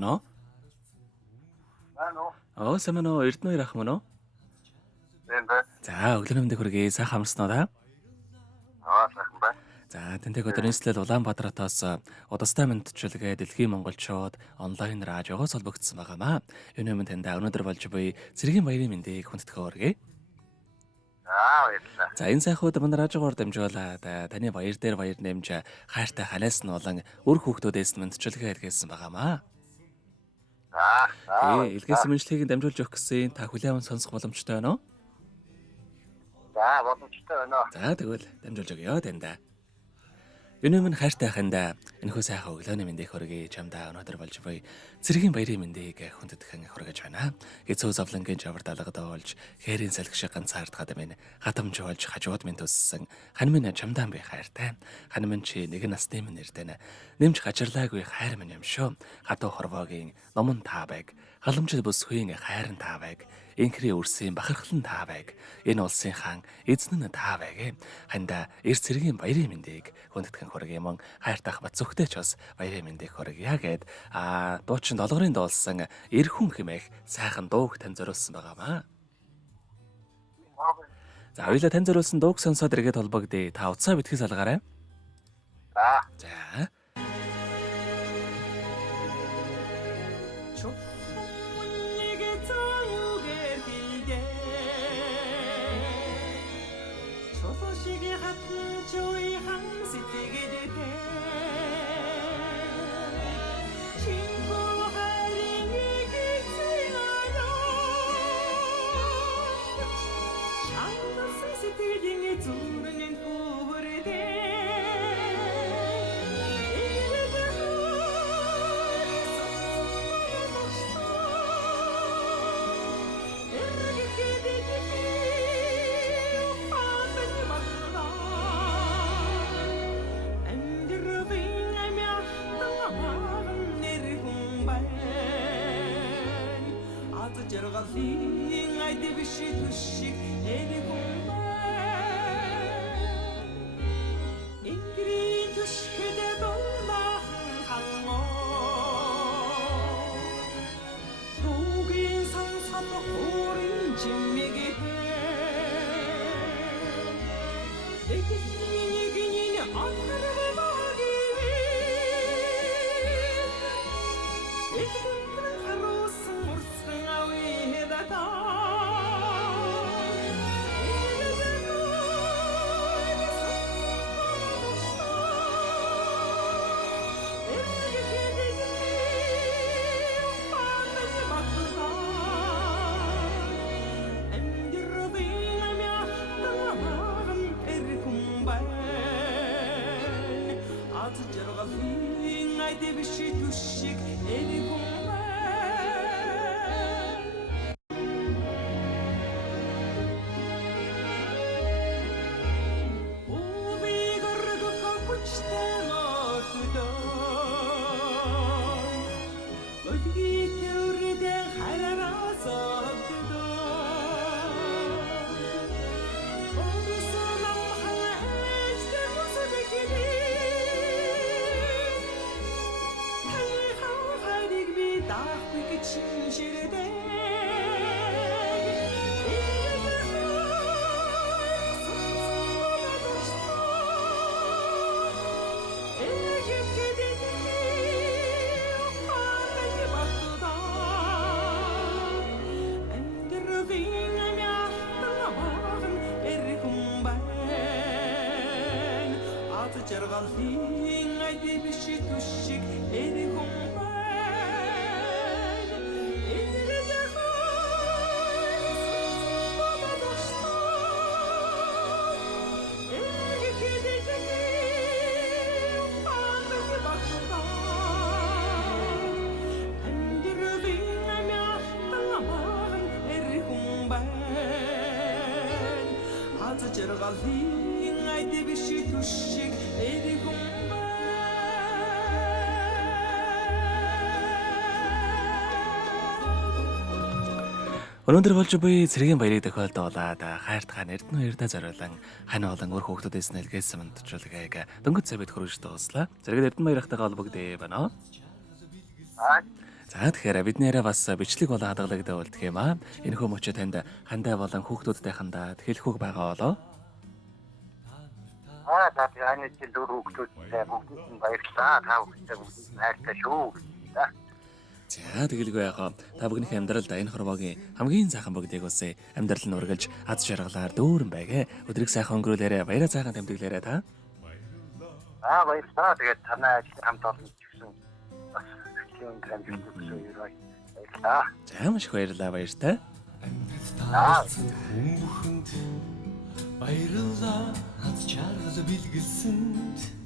байна уу? Ano? Сайн байна уу? Эрдэнэ ах мөн үү? Энд байна. За, өглөөний мэндийг хүргэе. Сайхан амарсан уу та? Сайхан байна. За, тэнтэйг өдөр нийслэл Улаанбаатаратаас удастай мэдчилгээ дэлхийн монголчууд онлайн радиогоос холбогдсон байгаамаа. Энэ юм танд өнөөдөр болж буй цэргийн баярын мэндийг хүндэтгэн хүргэе. Баярлалаа. За, энэ сайхууд манай радиогоор дамжуулаад таны баяр дээр баяр нэмж хайртай халаас нь болон үр хүүхдүүдээс мэдчилгээ илгээсэн байгаамаа. Илгээсэн мэдлэгийг дамжуулж өгөх гэсэн та хүлээвэн сонсох боломжтой байна уу? Боломжтой байна. За, тэгвэл дамжуулж өгье танд. Энэ юм хайртай хандаа энэхүү сайхан өглөөний мэндийг хүргэе. Чамдаа өнөөдөр болж буй цэргийн баярын мэндийг хүндэтгэн хүргэж байна. Эцүү зовлонгийн жавар далгадуулж, хээрийн салхи шиг ганцаардахад минь хатамжуулж хажууд минь төссөн. Хань минь чамдаа би хайртай. Хань минь чи нэг насны минь нэрдэнэ. Нэмж гажирлаагүй хайр минь юм шүү. Хатуу хорвоогийн номон та байг. Халамжид бүсгүй хайр нь та байг. Инхри үрсийн бахархлан та байг. Энэ улсын хаан эзэн нь та байг. Ханда эрс цэргийн баярын мэндийг хүндэтгэн хүргэе мөн хайртах бат зүгтэй ч бас баярын мэндийг хүргье гэд дуучин долгорын дуулсан эр хүн хэмээх сайхан дууг тань зориулсан байгаамаа. За, хоёулаа тань зориулсан дууг сонсоод иргэд холбогдъё. Та утсаа битгий салгаарай. За. Өнөөдөр болж буй цэргийн баярыг тохиолдуулаад хайртахаа Эрдэнэ баярдаа зориулан хань олон өр хүүхдүүдээс нэлгээсэн мэдчилгээг дөнгөж цавьд хөргөж дууслаа. Зэрэг Эрдэнэ баяртайгаа холбогдъё байна уу? За тэгэхээр бид нэрээ бас бичлэг болон хадгалагдаа болдгоо юм аа. Энэхүү мөчө танд хандаа болон хүүхдүүдтэй хандаад хэлэхүүг байгаа болоо. За яаны чи дөрөв хүүхдүүдтэй бүгд нь баярлалаа. Та бүхэнд бүгд хайртай шүү. За тэгэлгүй яхаа. Та бүхний амьдралд энэ хорвоогийн хамгийн сайхан бүгдийг үсэ амьдрал нь ургалж аз жаргалаар дүүрэн байгээ. Өдрийг сайхан өнгөрүүлээрэ. Баяраа сайхан тэмдэглээрэ та. Баярлалаа. Тэгээд танай ажил хамт олон ч гэсэн бас тийм тэмдэглэж өгсөөрэй. Баярлалаа. За маш их баярлалаа баяртай. Хүмүүхэнд баярлалаа хаз чаргал бэлгэлсэнд